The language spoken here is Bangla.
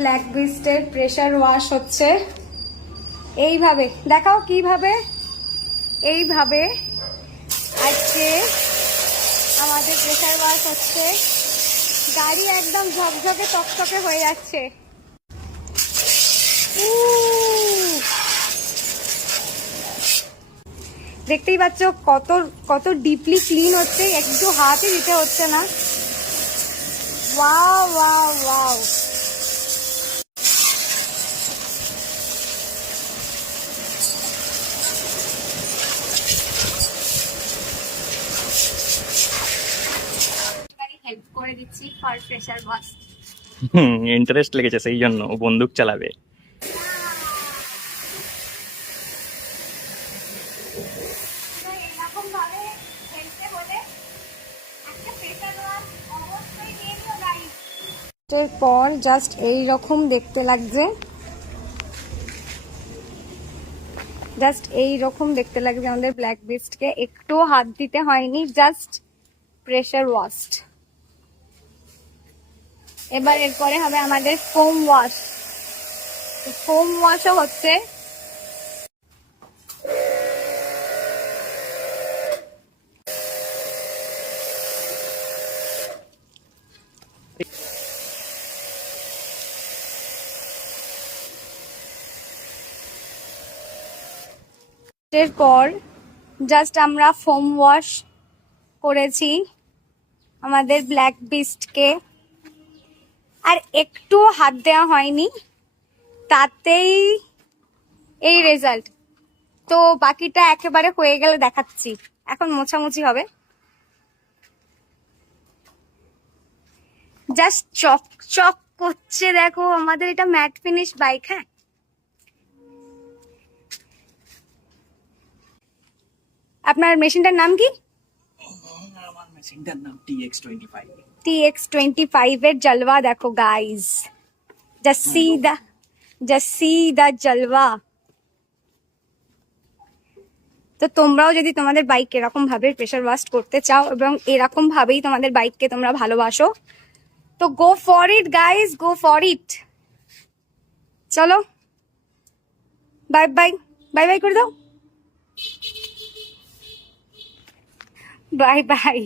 ব্ল্যাক বিস্টের প্রেসার ওয়াশ হচ্ছে এইভাবে। দেখাও কিভাবে। এইভাবে আজকে আমাদের প্রেসার ওয়াশ হচ্ছে। গাড়ি একদম ঝকঝকে চকচকে হয়ে যাচ্ছে। দেখতেই পাচ্ছ কত কত ডিপলি ক্লিন হচ্ছে, একটু হাতই দিতে হচ্ছে না। Wow wow wow. হেল্প করে দিচ্ছি ফর প্রেসার ওয়াশ। ইন্টারেস্ট লেগেছে সেই জন্য ও বন্দুক চালাবে। এরকম ভাবে খেলতে হলে একটা প্রেসার ওয়াশ অবশ্যই নিয়ে নিও গাইস। এরপর জাস্ট এইরকম দেখতে লাগছে, জাস্ট এইরকম দেখতে লাগছে আমাদের ব্ল্যাক বিস্টকে। একটু হাত দিতে হয়নি, জাস্ট প্রেসার ওয়াশ। এবার এরপরে হবে আমাদের ফোম ওয়াশ। ফোম ওয়াশও হচ্ছে। এরপর জাস্ট আমরা ফোম ওয়াশ করেছি আমাদের ব্ল্যাক বিস্টকে, আর একটু হাত দেওয়া হয়নি, তাতেই এই রেজাল্ট। তো বাকিটা একেবারে হয়ে গেলে দেখাচ্ছি। এখন মোছামুছি হবে। জাস্ট চকচক করছে, দেখো আমাদের এটা ম্যাট ফিনিশ বাইক। হ্যাঁ, আপনার মেশিনটার নাম কি? আমার মেশিনটার নাম TX25। TX25 এর জলওয়া দেখো গাইস। জাস্ট সি দা জলওয়া। তো তোমরাও যদি তোমাদের বাইক এরকম ভাবে প্রেসার ওয়াশ করতে চাও এবং এরকম ভাবেই তোমাদের বাইককে তোমরা ভালোবাসো, তো go for it guys, go for it. চলো বাই বাই, বাই বাই করে দাও, বাই বাই।